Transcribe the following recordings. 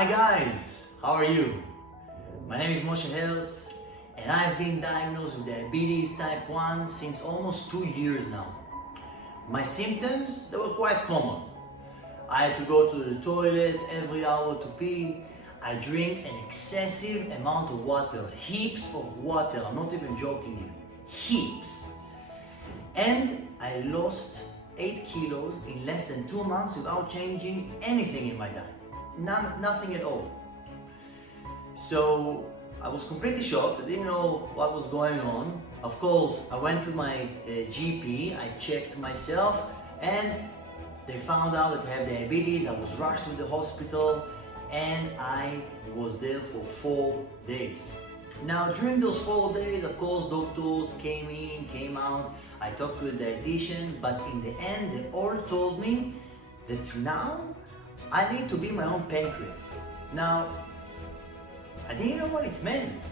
Hi guys, how are you? My name is Moshe Hertz and I've been diagnosed with diabetes type 1 since almost 2 years now. My symptoms, they were quite common. I had to go to the toilet every hour to pee. I drink an excessive amount of water, heaps of water, I'm not even joking you, heaps. And I lost 8 kilos in less than 2 months without changing anything in my diet. Nothing at all. So I was completely shocked. I didn't know what was going on. Of course, I went to my GP, I checked myself, and they found out that I have diabetes. I was rushed to the hospital and I was there for 4 days. Now during those 4 days, of course, doctors came in, came out. I talked to a dietitian, but in the end, they all told me that now I need to be my own pancreas. Now, I didn't know what it meant.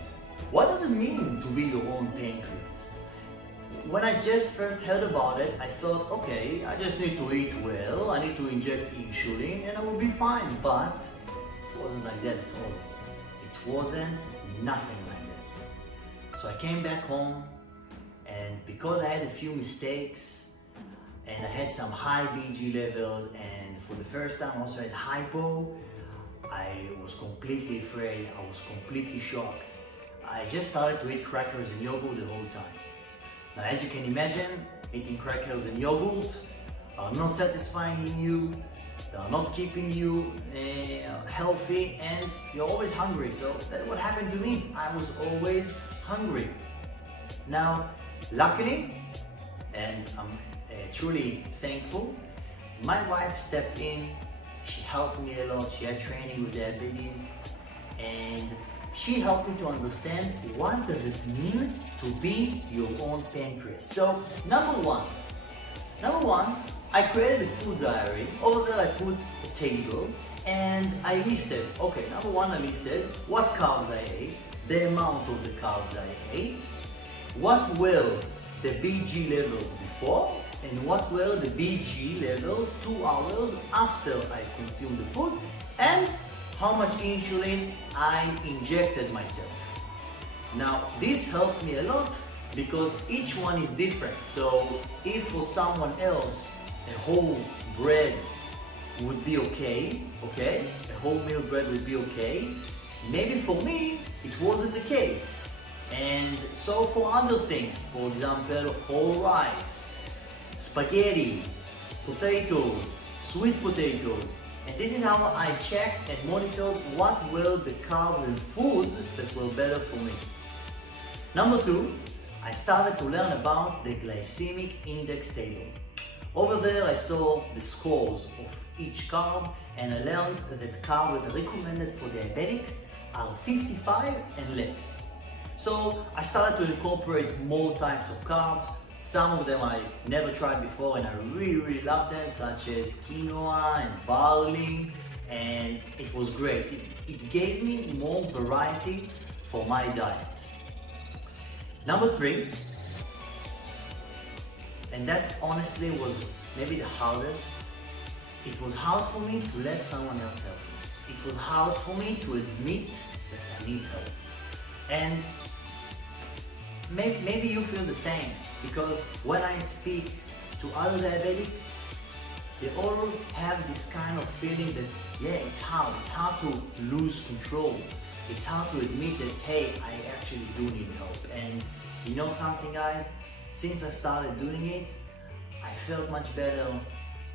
What does it mean to be your own pancreas? When I just first heard about it, I thought, okay, I just need to eat well, I need to inject insulin, and I will be fine. But it wasn't like that at all. It wasn't nothing like that. So I came back home, and because I had a few mistakes, and I had some high BG levels, and for the first time also had hypo, I was completely afraid, I was completely shocked. I just started to eat crackers and yogurt the whole time. Now as you can imagine, eating crackers and yogurt are not satisfying in you, they are not keeping you healthy, and you're always hungry. So that's what happened to me, I was always hungry. Now luckily, and I'm truly thankful, my wife stepped in. She helped me a lot. She had training with diabetes, and she helped me to understand what does it mean to be your own pancreas. So number one, I created a food diary. Over there I put a table and I listed, okay, number one, I listed what carbs I ate, the amount of the carbs I ate, what were the BG levels before, and what were the BG levels 2 hours after I consumed the food, and how much insulin I injected myself. Now this helped me a lot because each one is different. So if for someone else a whole bread would be okay, a whole meal bread would be okay, maybe for me it wasn't the case. And so for other things, for example, whole rice, spaghetti, potatoes, sweet potatoes. And this is how I checked and monitored what were the carbs and foods that were better for me. Number two, I started to learn about the glycemic index table. Over there I saw the scores of each carb, and I learned that carbs that are recommended for diabetics are 55 and less. So I started to incorporate more types of carbs. Some of them I never tried before and I really love them, such as quinoa and barley, and it was great. It gave me more variety for my diet. Number three, and that honestly was maybe the hardest, it was hard for me to let someone else help me. It was hard for me to admit that I need help. And maybe you feel the same, because when I speak to other diabetics, they all have this kind of feeling that, yeah, it's hard to lose control. It's hard to admit that, hey, I actually do need help. And you know something, guys? Since I started doing it, I felt much better.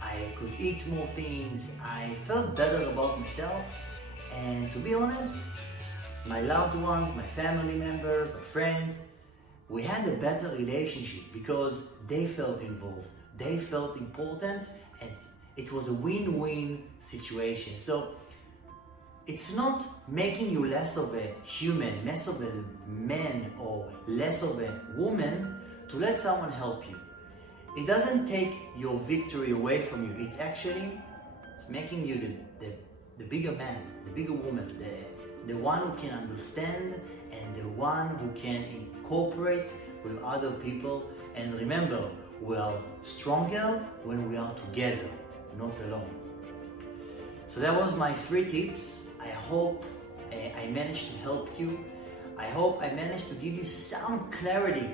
I could eat more things. I felt better about myself. And to be honest, my loved ones, my family members, my friends, we had a better relationship because they felt involved, they felt important, and it was a win-win situation. So it's not making you less of a human, less of a man, or less of a woman to let someone help you. It doesn't take your victory away from you. It's making you the bigger man, the bigger woman, the one who can understand and the one who can incorporate with other people. And remember, we are stronger when we are together, not alone. So that was my 3 tips. I hope I managed to help you. I hope I managed to give you some clarity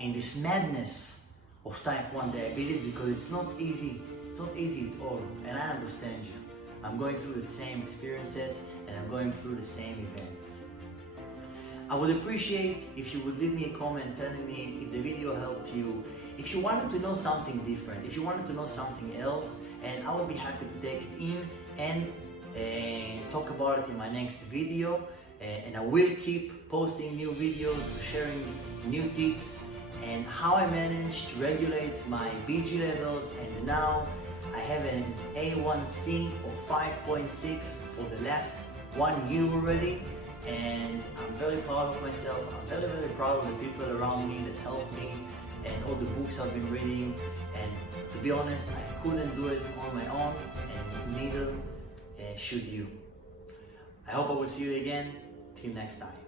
in this madness of type 1 diabetes, because it's not easy. It's not easy at all, and I understand you. I'm going through the same experiences and I'm going through the same events. I would appreciate if you would leave me a comment telling me if the video helped you, if you wanted to know something different, if you wanted to know something else, and I would be happy to take it in and talk about it in my next video. And I will keep posting new videos, sharing new tips and how I managed to regulate my BG levels, and now I have an A1C of 5.6 for the last 1 year already, and I'm very proud of myself. I'm very proud of the people around me that helped me and all the books I've been reading, and to be honest, I couldn't do it on my own, and neither should you. I hope I will see you again. Till next time.